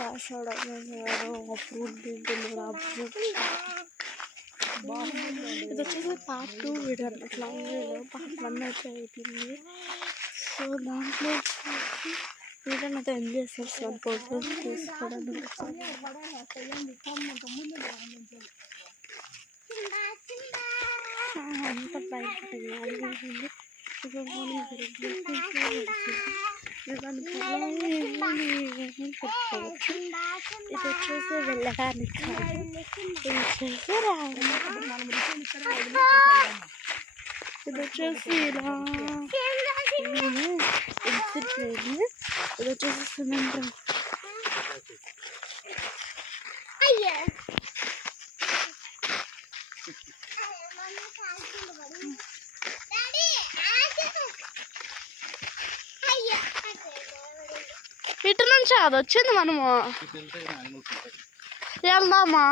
Pass అవడం fruit తింటున్నారు. ఇది వచ్చేసి పార్ట్ 2 వీడియో అన్నమాట. లాంగ్ వీడియో పార్ట్ 1 అయితే అయిపోయింది. సో దాంట్లో వీడియోని అయితే ఎంజాయ్ చేస్తాను. ఫోటోస్ తీసుకోవడానికి అంత బయట ఇది వచ్చేసి వెళ్ళడానికి కాదు, ఇది వచ్చేసి రావడం. ఇది వచ్చేసి ఇలా ఎగ్జిట్ లేదు. ఇది వచ్చేసి సిమెంట్. ఇటు నుంచి అది వచ్చింది, మనము వెళ్దామా?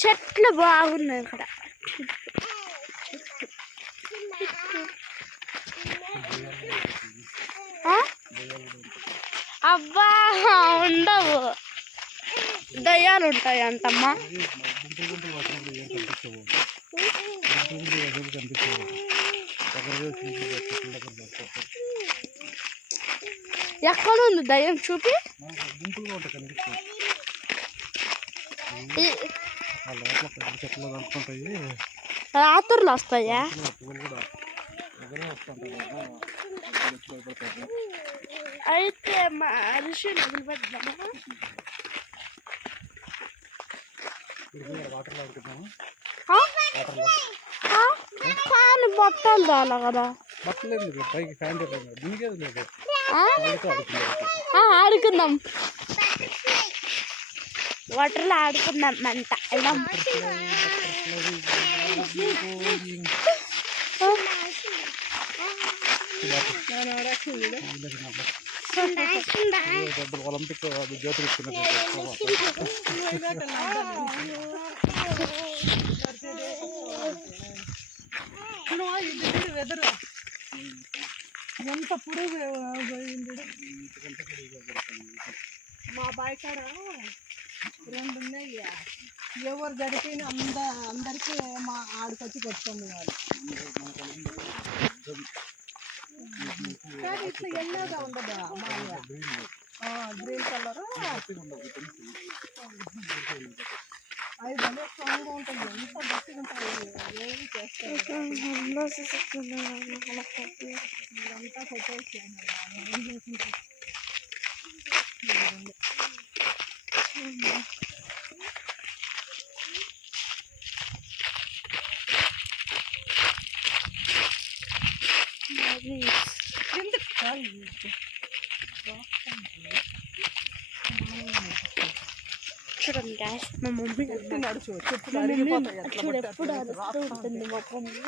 చెట్లు బాగున్నాయి ఇక్కడ. అబ్బా ఉండవు, దయ్యాలు ఉంటాయి అంటమ్మా. ఎక్కడ ఉంది దయ్యం? చూపి. రాత్రులు వస్తాయా? అయితే మా అరిసి వదిలిపెడదామా? కానీ బట్టలు రాలే కదా. ఆడుకుందాం, వాటర్లో ఆడుకుందాం అంట. ఒలింపిక్ జ్యోతి వెదర్ ఎంత పొడుగు మా బాయ్ కాడ 2 ఉన్నాయి. ఎవరు జరిగిన అందరికీ మా ఆడికొచ్చి కొట్టుకోండి వాళ్ళు. ఇట్లా ఎల్లోగా ఉండదా గ్రీన్ కలర్, అది భలే స్ట్రాంగ్గా ఉంటుంది. ఎంత గట్టిగా ఉంటాయి, ఏమి చేస్తారు ఇదంతా ఫొటోస్. చూడండి గాయ్స్, మా మమ్మీ చూడు ఎప్పుడు అరుస్తూ ఉంటుంది మా మమ్మీ.